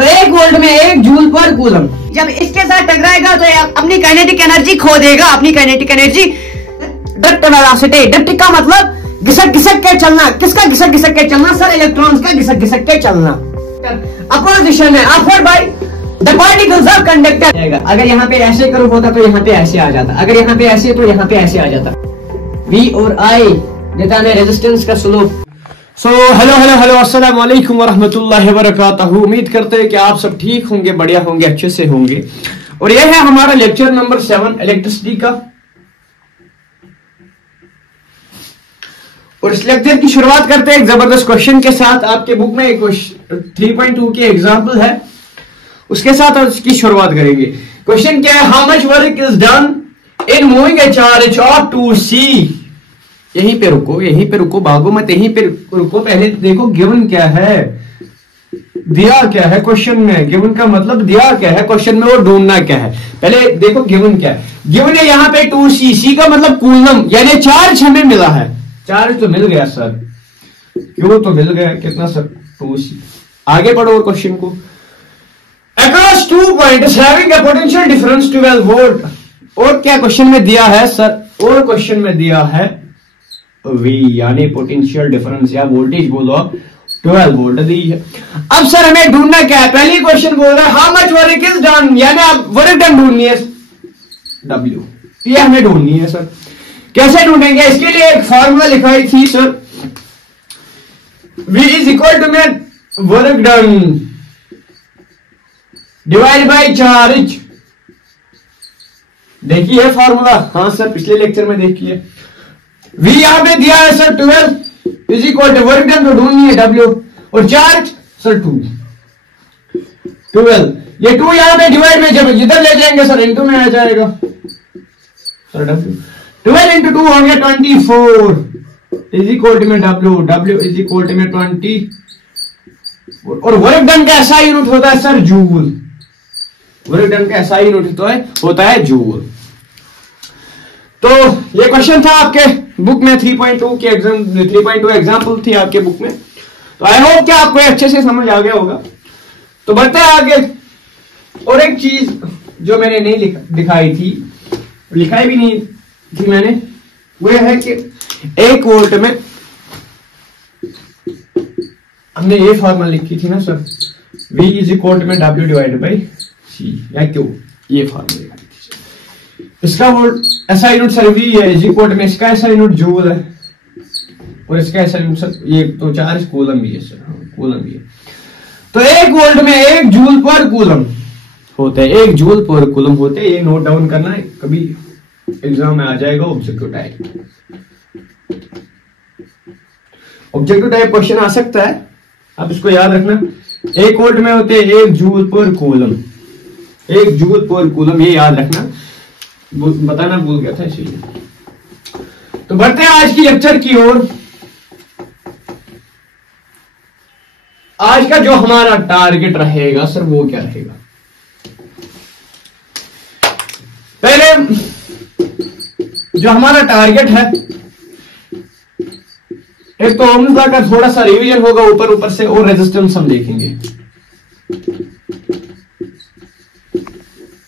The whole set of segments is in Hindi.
तो 1 वोल्ट में 1 जूल पर कूलम जब इसके साथ टकराएगा तो अपनी काइनेटिक एनर्जी खो देगा, अपनी kinetic energy. Duct velocity, duct का मतलब घिसक घिसक के चलना। किसका घिसक घिसक के चलना सर? इलेक्ट्रॉन्स का घिसक घिसक के चलना। अपोजिशन है offered by the particles of conductor. अगर यहाँ पे ऐसे करो होता तो यहाँ पे ऐसे आ जाता, अगर यहाँ पे ऐसे तो यहाँ पे ऐसे आ जाता। V और I देता है रेजिस्टेंस का स्लोप। हेलो अस्सलाम वालेकुम व रहमतुल्लाहि व बरकातहू। उम्मीद करते हैं कि आप सब ठीक होंगे, बढ़िया होंगे, अच्छे से होंगे। और यह है हमारा लेक्चर नंबर 7 इलेक्ट्रिसिटी का। और इस लेक्चर की शुरुआत करते हैं एक जबरदस्त क्वेश्चन के साथ। आपके बुक में एक 3.2 की एग्जाम्पल है, उसके साथ उसकी शुरुआत करेंगे। क्वेश्चन क्या है? How much work is done in moving A charge of 2C। यहीं पे रुको, भागो मत, यहीं पे रुको। पहले देखो गिवन क्या है, दिया क्या है क्वेश्चन में। गिवन का मतलब दिया क्या है क्वेश्चन में और ढूंढना क्या है। पहले देखो गिवन क्या है। गिवन है यहाँ पे 2C, C का मतलब कूलम, यानी चार्ज हमें मिला है। चार्ज तो मिल गया सर, क्यों तो मिल गया, कितना सर? 2C। आगे पढ़ो और क्वेश्चन को। Across 2 points having a potential difference 12 volt. और क्या क्वेश्चन में दिया है सर? और क्वेश्चन में दिया है V, यानी पोटेंशियल डिफरेंस या वोल्टेज बोलो, 12 वोल्ट दी है। अब सर हमें ढूंढना क्या है? पहली क्वेश्चन बोल रहा है how much work is done, यानी आप वर्क डन ढूंढनी है W, ये हमें ढूंढनी है सर। कैसे ढूंढेंगे? इसके लिए एक फॉर्मूला लिखाई थी sir, V is equal to में work done divide by charge. देखिए है फॉर्मूला? हाँ सर, पिछले लेक्चर में देखिए। V यहां पे दिया है sir 12 is equal to work done तो ढूंढनी है W, और चार्ज सर 2 12। ये 2 यहां पे डिवाइड में जब इधर ले जाएंगे सर इनटू में आ जाएगा सर W। 12 इंटू 2 हो गया 24 इज इक्वल टू में W इज इक्वल टू में 20। और वर्क डन का ऐसा यूनिट होता है सर जूल। वर्क डन का ऐसा यूनिट होता है जूल। तो ये क्वेश्चन था आपके बुक में 3.2 की 3.2 एग्जाम्पल थी आपके बुक में। तो आई होप कि आपको अच्छे से समझ आ गया होगा। तो बढ़ते हैं आगे। और एक चीज जो मैंने नहीं दिखाई थी, लिखाई भी नहीं थी मैंने, वो है कि 1 वोल्ट में हमने ये फॉर्मूला लिखी थी ना sir, V is equal to में W डिवाइड बाई C या Q, ये फॉर्मूला लिखा थी। इसका वोल्ट ऐसा यूनिट सर V है इज इक्वल में, इसका ऐसा यूनिट जूल है और इसका ऐसा यूनिट सर ये तो चार्ज कूलम भी है सर, कूलम भी है। तो 1 वोल्ट में 1 जूल पर कूलम होते हैं, 1 जूल पर कूलम होते हैं। ये नोट डाउन करना है, कभी एग्जाम में आ जाएगा objective type. Objective type question आ सकता है, आप इसको याद रखना। 1 वोल्ट में होते हैं 1 जूल पर कूलम, 1 जूल पर कूलम, ये याद रखना, बताना भूल गया था इसीलिए। तो बढ़ते हैं आज की लेक्चर की ओर। आज का जो हमारा टारगेट रहेगा सर वो क्या रहेगा? पहले जो हमारा टारगेट है, एक तो ओम्स लॉ का थोड़ा सा रिवीजन होगा ऊपर से, और रेजिस्टेंस हम देखेंगे।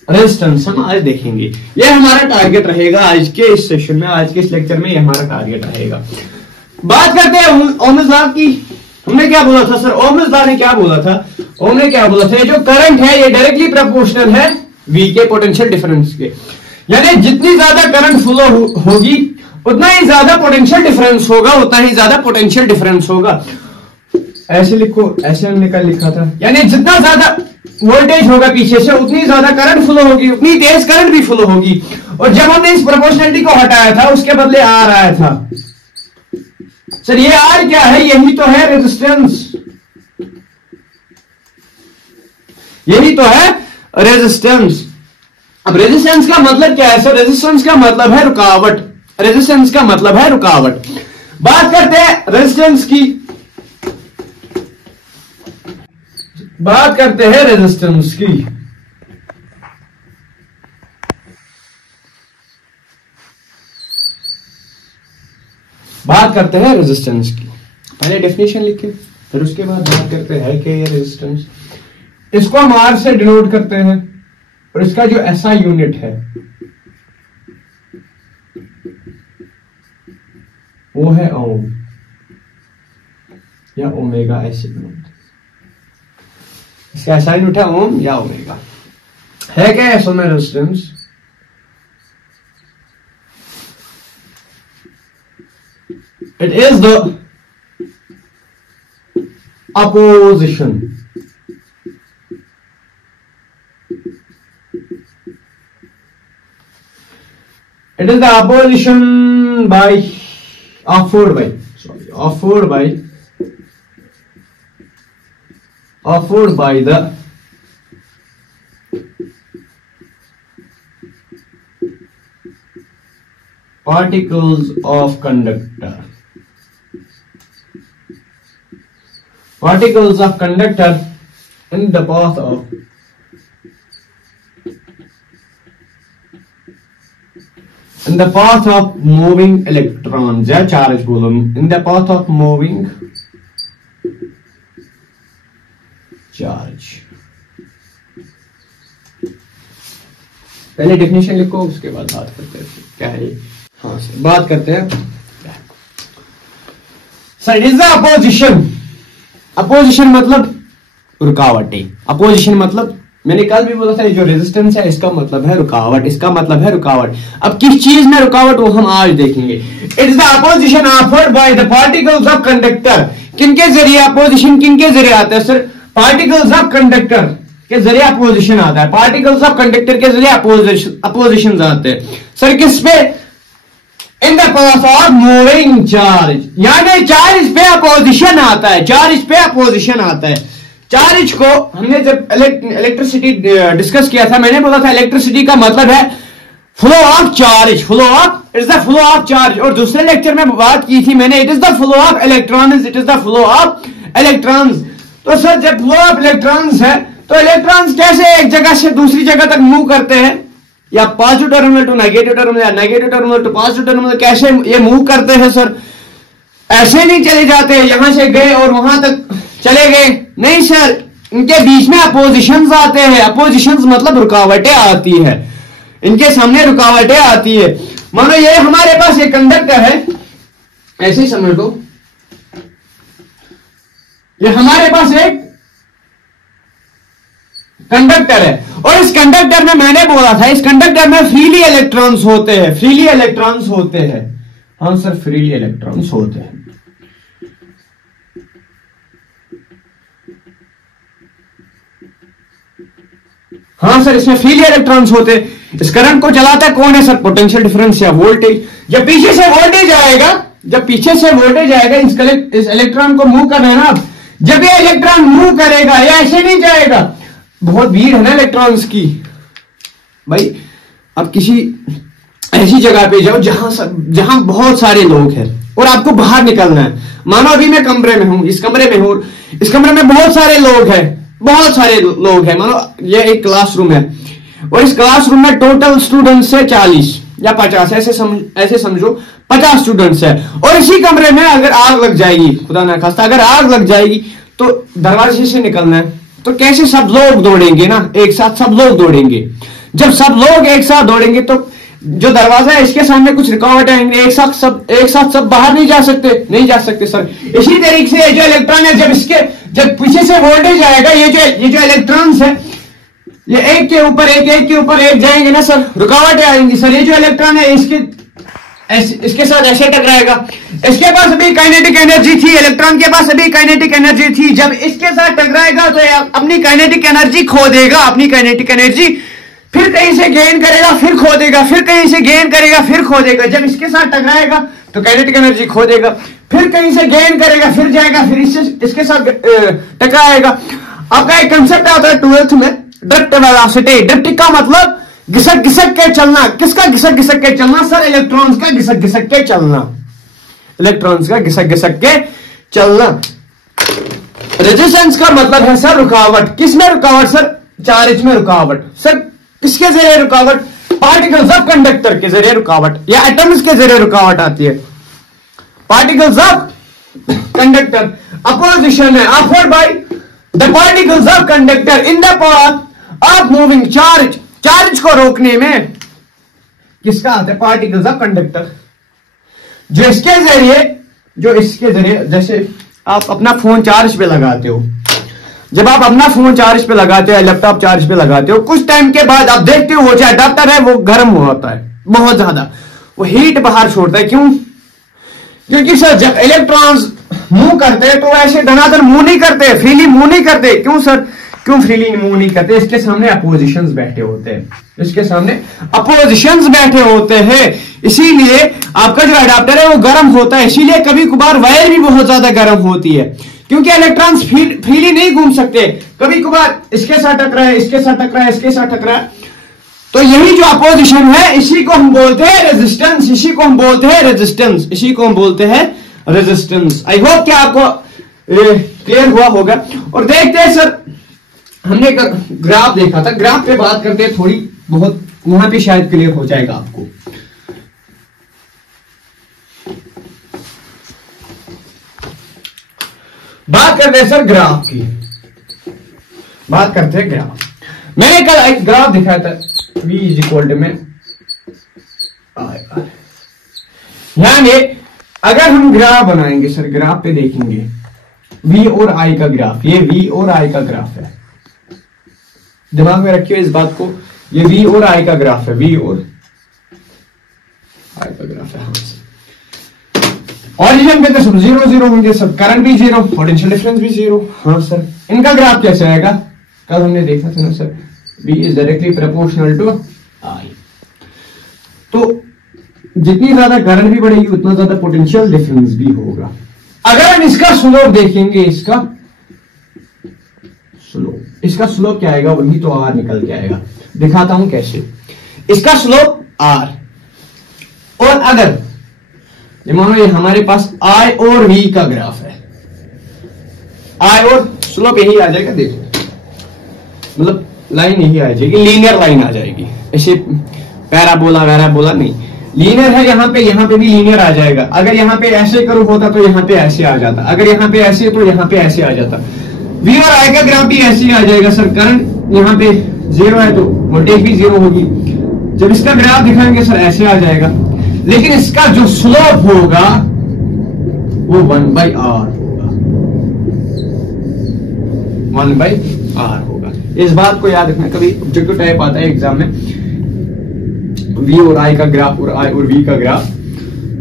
रेजिस्टेंस हम आज देखेंगे, ये हमारा टारगेट रहेगा आज के इस सेशन में, आज के इस लेक्चर में ये हमारा टारगेट रहेगा। बात करते हैं ओम्स लॉ की। हमने क्या बोला था सर? ओम्स लॉ ने क्या बोला था? ओम ने क्या बोला था? ये जो करंट है ये डायरेक्टली प्रोपोर्शनल है V के पोटेंशियल डिफरेंस के, यानी जितनी ज्यादा करंट फ्लो होगी उतना ही ज्यादा पोटेंशियल डिफरेंस होगा, उतना ही ज्यादा पोटेंशियल डिफरेंस होगा। ऐसे लिखो, ऐसे हमने लिखा था, यानी जितना ज्यादा वोल्टेज होगा पीछे से उतनी ज्यादा करंट फ्लो होगी, उतनी तेज करंट भी फ्लो होगी। और जब हमने इस प्रोपोर्शनलिटी को हटाया था उसके बदले R आया था। सर ये R क्या है? यही तो है रेजिस्टेंस, यही तो है रेजिस्टेंस। अब रेजिस्टेंस का मतलब क्या है सर? रेजिस्टेंस का मतलब है रुकावट, रेजिस्टेंस का मतलब है रुकावट। बात करते हैं रेजिस्टेंस की, बात करते हैं रेजिस्टेंस की। बात करते हैं रेजिस्टेंस की। पहले डेफिनेशन लिखे, फिर उसके बाद बात करते हैं क्या ये रेजिस्टेंस। इसको हम आर से डिनोट करते हैं और इसका जो ऐसा यूनिट है वो है ओम या ओमेगा, ऐसे इसका ऐसा यूनिट है ओम या ओमेगा। है क्या एसओ में resistance? It is the opposition by offered by the particles of conductor in the path of moving electrons या charge बोलो, in the path of moving charge। पहले डेफिनेशन लिखो, उसके बाद बात करते हैं क्या है। हाँ सर, बात करते हैं sir. It is the opposition मतलब रुकावटें। अपोजिशन मतलब मैंने कल भी बोला था, जो रेजिस्टेंस है इसका मतलब है रुकावट, इसका मतलब है रुकावट। अब किस चीज में रुकावट वो हम आज देखेंगे। It is the opposition offered by the particles of conductor. किनके जरिए अपोजिशन, किनके जरिए आता है सर? पार्टिकल्स ऑफ कंडक्टर के जरिए अपोजिशन आता है। पार्टिकल्स ऑफ कंडक्टर के जरिए अपोजिशन आते हैं सर। किस पे? In the path of moving charge, यानी चार्ज पे अपोजिशन आता है। चार्ज पे अपोजिशन आता है। चार्ज को हमने जब इलेक्ट्रिसिटी डिस्कस किया था, मैंने बोला था इलेक्ट्रिसिटी का मतलब है flow of charge. Flow of, it is the flow of charge. और दूसरे लेक्चर में बात की थी मैंने, it is the flow of electrons. It is the flow of electrons. तो सर जब फ्लो ऑफ इलेक्ट्रॉन्स है तो इलेक्ट्रॉन्स कैसे एक जगह से दूसरी जगह तक मूव करते हैं, या positive terminal to negative terminal, या negative terminal to positive terminal, कैसे ये मूव करते हैं सर? ऐसे नहीं चले जाते यहां से गए और वहां तक चले गए, नहीं सर, इनके बीच में अपोजिशंस आते हैं। अपोजिशंस मतलब रुकावटें आती है, इनके सामने रुकावटें आती है। मानो ये हमारे पास एक कंडक्टर है, ऐसे ही समझ लो, ये हमारे पास एक कंडक्टर है और इस कंडक्टर में मैंने बोला था, इस कंडक्टर में फ्रीली इलेक्ट्रॉन्स होते हैं। फ्रीली इलेक्ट्रॉन्स होते हैं, हाँ सर, फ्रीली इलेक्ट्रॉन्स होते हैं। हाँ सर, इसमें फ्रीली इलेक्ट्रॉन्स होते हैं। इस करंट को चलाता है कौन है सर? पोटेंशियल डिफरेंस या वोल्टेज। जब पीछे से वोल्टेज आएगा, जब पीछे से वोल्टेज आएगा, इस इलेक्ट्रॉन को मूव करना है ना। जब ये इलेक्ट्रॉन मूव करेगा, या ऐसे नहीं जाएगा, बहुत भीड़ है ना इलेक्ट्रॉन्स की भाई। अब किसी ऐसी जगह पे जाओ जहां बहुत सारे लोग हैं और आपको बाहर निकलना है। मानो अभी मैं कमरे में हूं, इस कमरे में हूं, इस कमरे में बहुत सारे लोग हैं, बहुत सारे लोग हैं। मानो ये एक क्लासरूम है और इस क्लासरूम में टोटल स्टूडेंट्स है 40 या 50, ऐसे समझो 50 स्टूडेंट्स है। और इसी कमरे में अगर आग लग जाएगी, खुदा ना खास्ता अगर आग लग जाएगी, तो दरवाजे से निकलना है, तो कैसे सब लोग दौड़ेंगे ना, एक साथ सब लोग दौड़ेंगे। जब सब लोग एक साथ दौड़ेंगे तो जो दरवाजा है इसके सामने कुछ रुकावट आएंगे, एक साथ सब बाहर नहीं जा सकते सर। इसी तरीके से जो इलेक्ट्रॉन है, जब पीछे से वोल्टेज आएगा, ये जो इलेक्ट्रॉन्स है, ये एक के ऊपर एक जाएंगे ना सर, रुकावटें आएंगी सर। ये जो इलेक्ट्रॉन है इसके साथ ऐसे टकराएगा। इसके पास अभी काइनेटिक एनर्जी थी, इलेक्ट्रॉन के पास अभी काइनेटिक एनर्जी थी। जब इसके साथ टकराएगा तो अपनी काइनेटिक एनर्जी खो देगा, अपनी काइनेटिक एनर्जी फिर कहीं से गेन करेगा, फिर खो देगा, फिर कहीं से गेन करेगा, फिर खो देगा। जब इसके साथ टकराएगा तो काइनेटिक एनर्जी खो देगा, फिर कहीं से गेन करेगा, फिर जाएगा, फिर इसके साथ टकराएगा। आपका एक कंसेप्ट आता है 12th में, ड्रिफ्ट वेलोसिटी। ड्रिफ्ट का मतलब घिसक के चलना। किसका घिसक के चलना सर? इलेक्ट्रॉन्स का घिसक के चलना। इलेक्ट्रॉन्स का घिसक के चलना। रेजिस्टेंस का मतलब है सर रुकावट। किसमें रुकावट सर? चार्ज में रुकावट। सर किसके जरिए रुकावट? पार्टिकल्स ऑफ कंडक्टर के जरिए रुकावट, या एटम्स के जरिए रुकावट आती है। पार्टिकल्स ऑफ कंडक्टर अपोजिशन है offered by the particles of conductor in the path of moving charge, charge को रोकने में किसका हाथ है? Particles of conductor. जो इसके जरिए जैसे आप अपना फोन चार्ज पे लगाते हो, जब आप अपना फोन चार्ज पे लगाते हो, लैपटॉप चार्ज पे लगाते हो, कुछ टाइम के बाद आप देखते हो वो जो अडाप्टर है वो गर्म होता है बहुत ज्यादा, वो हीट बाहर छोड़ता है। क्यों? क्योंकि सर जब इलेक्ट्रॉन्स मूव करते हैं तो ऐसे धनाधन मूव नहीं करते, फ्रीली मूव नहीं करते। क्यों सर? क्यों फ्रीली मूव नहीं करते? इसके सामने अपोजिशंस बैठे होते हैं, इसके सामने अपोजिशंस बैठे होते हैं, इसीलिए आपका जो अडाप्टर है वो गर्म होता है। इसीलिए कभी कभार वायर भी बहुत ज्यादा गर्म होती है, क्योंकि इलेक्ट्रॉन्स फ्रीली नहीं घूम सकते, कभी कभार इसके साथ टकरा है, इसके साथ टकरा है, इसके साथ टकरा है। तो यही जो अपोजिशन है इसी को हम बोलते हैं रेजिस्टेंस, इसी को हम बोलते हैं रेजिस्टेंस, इसी को हम बोलते हैं रेजिस्टेंस। आई होप कि आपको क्लियर हुआ होगा। और देखते हैं सर, हमने एक ग्राफ देखा था, ग्राफ पे बात करते हैं थोड़ी बहुत, वहां पे शायद क्लियर हो जाएगा आपको। बात करते हैं सर ग्राफ की, बात करते हैं ग्राफ। मैंने कल एक ग्राफ दिखाया था, V इज इक्वल टू में यानी अगर हम ग्राफ बनाएंगे सर, ग्राफ पे देखेंगे V और I का ग्राफ, ये V और I का ग्राफ है, दिमाग में रखिए इस बात को, ये V और I का ग्राफ है, V और I का ग्राफ है। हाँ सर, ऑरिजिन पे तो सब 0 0 होंगे, सब करंट भी 0, पोटेंशियल डिफरेंस भी 0। हाँ सर, इनका ग्राफ कैसे आएगा? कल हमने देखा था ना sir, V is directly proportional to I। तो जितनी ज्यादा करंट भी बढ़ेगी उतना ज्यादा पोटेंशियल डिफरेंस भी होगा। अगर हम इसका स्लोप देखेंगे, इसका स्लोप क्या आएगा? वही तो R निकल के आएगा। दिखाता हूं कैसे। इसका स्लोप R, और अगर ये मानो ये हमारे पास I और V का ग्राफ है, I और स्लोप यही आ जाएगा, देखो मतलब लाइन यही आ जाएगी, लीनियर लाइन आ जाएगी, ऐसे पैराबोला वैराबोला नहीं, लीनियर है। यहाँ पे भी लीनियर आ जाएगा। अगर यहाँ पे ऐसे करो होता तो यहाँ पे ऐसे आ जाता, अगर यहाँ पे ऐसे तो यहाँ पे ऐसे आ जाता। V और I का ग्राफ भी ऐसे ही आ जाएगा सर। करंट यहाँ पे 0 है तो वोल्टेज भी 0 होगी। जब इसका ग्राफ दिखाएंगे सर ऐसे आ जाएगा, लेकिन इसका जो स्लोप होगा वो 1/r होगा, 1/r होगा। इस बात को याद रखना, कभी ऑब्जेक्टिव टाइप आता है एग्जाम में, V और I का ग्राफ और I और V का ग्राफ,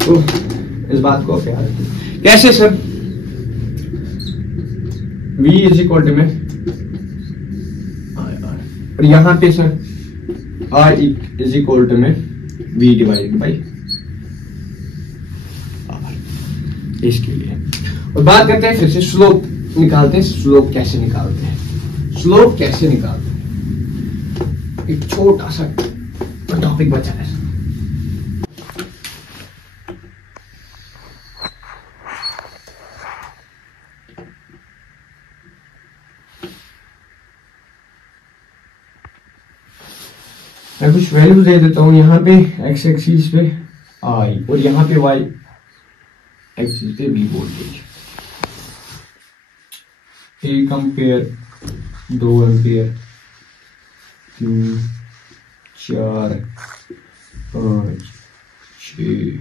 तो इस बात को याद रखना। कैसे sir? V is equal to में IR, और यहां पे sir I is equal to में V डिवाइडेड बाई R, इसके लिए। और बात करते हैं फिर से स्लोप निकालते हैं। स्लोप कैसे निकालते हैं? स्लोप कैसे निकालते हैं? एक छोटा सा टॉपिक बचा है। मैं कुछ वैल्यू दे देता हूं, यहां पे x एक्सिस पे I और यहां पे y एक्सिस पे V वोल्टेज। 1 एम्पियर, 2 एम्पियर, 3 4 5 6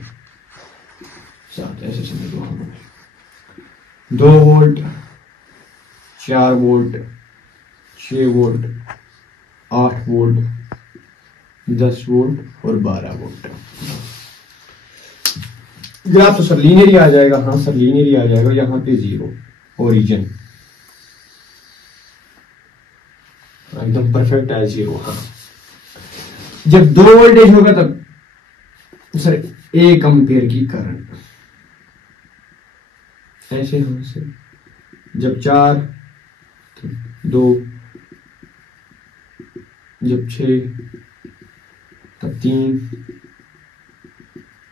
7 ऐसे समझ लो। 2 volt, 4 volt, 6 volt, 8 volt, 10 volt और 12 वोल्ट। ग्राफ तो सर लीनियर ही आ जाएगा। हाँ सर लीनियर ही आ जाएगा। यहाँ पे 0 ओरिजिन एकदम परफेक्ट है 0। हाँ जब 2 वोल्टेज होगा तब सर 1 एम्पियर की करंट ऐसे हो सर। जब 4 तो 2, जब 6 तब 3,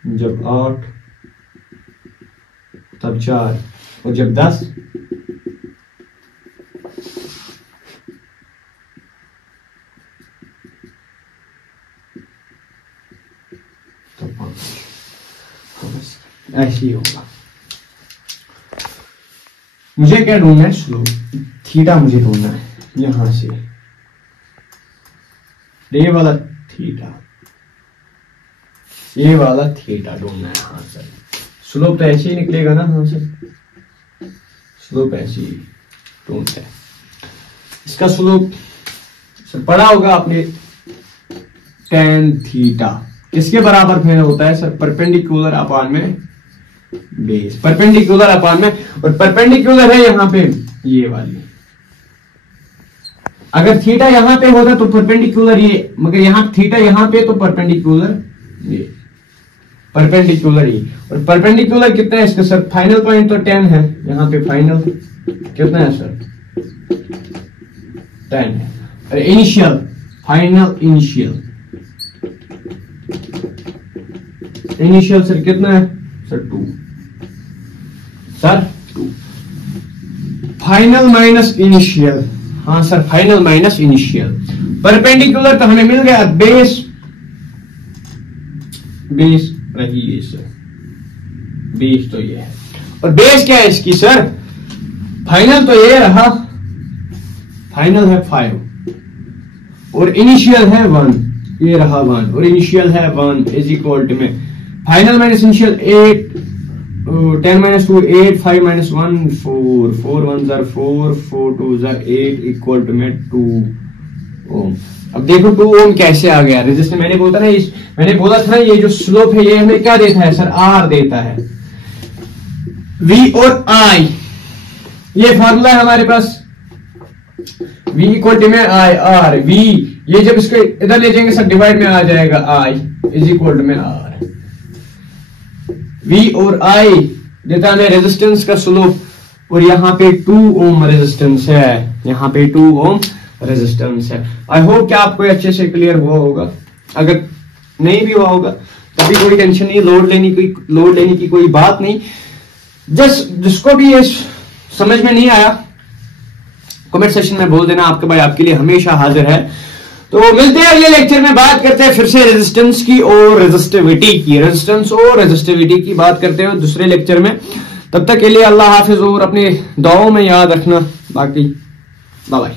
जब 8 तब 4 और जब 10 तब 5। ऐसे ही होगा। मुझे क्या ढूंढना है? स्लोप। थीटा मुझे ढूंढना है यहां से, ये वाला थीटा, ये वाला थीटा ढूंढना है। हाँ सर, स्लोप तो ऐसे ही निकलेगा ना, हाँ सर, स्लोप ऐसे ही ढूंढते हैं। इसका स्लोप सर पढ़ा होगा आपने, tan थीटा किसके बराबर फिर होता है सर? परपेंडिकुलर अपान में बेस, परपेंडिकुलर अपान में, और परपेंडिकुलर है यहां पे ये वाली। अगर थीटा यहां पे होता तो परपेंडिकुलर ये, मगर यहां थीटा यहां पे तो परपेंडिकुलर ये, परपेंडिकुलर ये, और परपेंडिकुलर कितना है इसका सर? फाइनल पॉइंट तो 10 है, यहां पे फाइनल कितना है सर? 10 है, और initial, final initial, initial sir कितना है sir? 2 sir, 2 final minus initial. हाँ sir, final minus initial. Perpendicular तो हमें मिल गया, बेस, बेस रही है सर, बेस तो ये है, और बेस क्या है इसकी सर? फाइनल तो ये रहा, फाइनल है 5 और इनिशियल है 1, ये रहा 1 और इनिशियल है 1 इज इक्वल टू में final minus initial 8, 10 minus 2 8, 5 minus 1 4, 4 1 are 4, 4 2 are 8 equal to में 2 ओम। अब देखो 2 ओम कैसे आ गया? रेजिस्टेंस मैंने बोला था ना, मैंने बोला था ये जो स्लोप है ये हमें क्या देता है सर? आर देता है, V और I, ये फॉर्मूला है हमारे पास, V इक्वल टू में I R, V ये जब इसको इधर ले जाएंगे सर डिवाइड में आ जाएगा I इज इक्वल टू में R। V और I देता है रेजिस्टेंस का स्लोप, और यहाँ पे 2 ओम रेजिस्टेंस है, यहाँ पे 2 ओम रेजिस्टेंस है। आई होप कि आपको अच्छे से क्लियर हुआ होगा, अगर नहीं भी हुआ होगा तभी कोई टेंशन नहीं, लोड लेने की कोई बात नहीं। जस्ट जिसको भी ये समझ में नहीं आया कमेंट सेक्शन में बोल देना, आपके भाई आपके लिए हमेशा हाजिर है। तो मिलते हैं अगले लेक्चर में, बात करते हैं फिर से रेजिस्टेंस की और रेजिस्टिविटी की, रेजिस्टेंस और रेजिस्टिविटी की बात करते हैं दूसरे लेक्चर में। तब तक के लिए अल्लाह हाफिज, और अपने दुआओं में याद रखना। बाकी बाय बाय।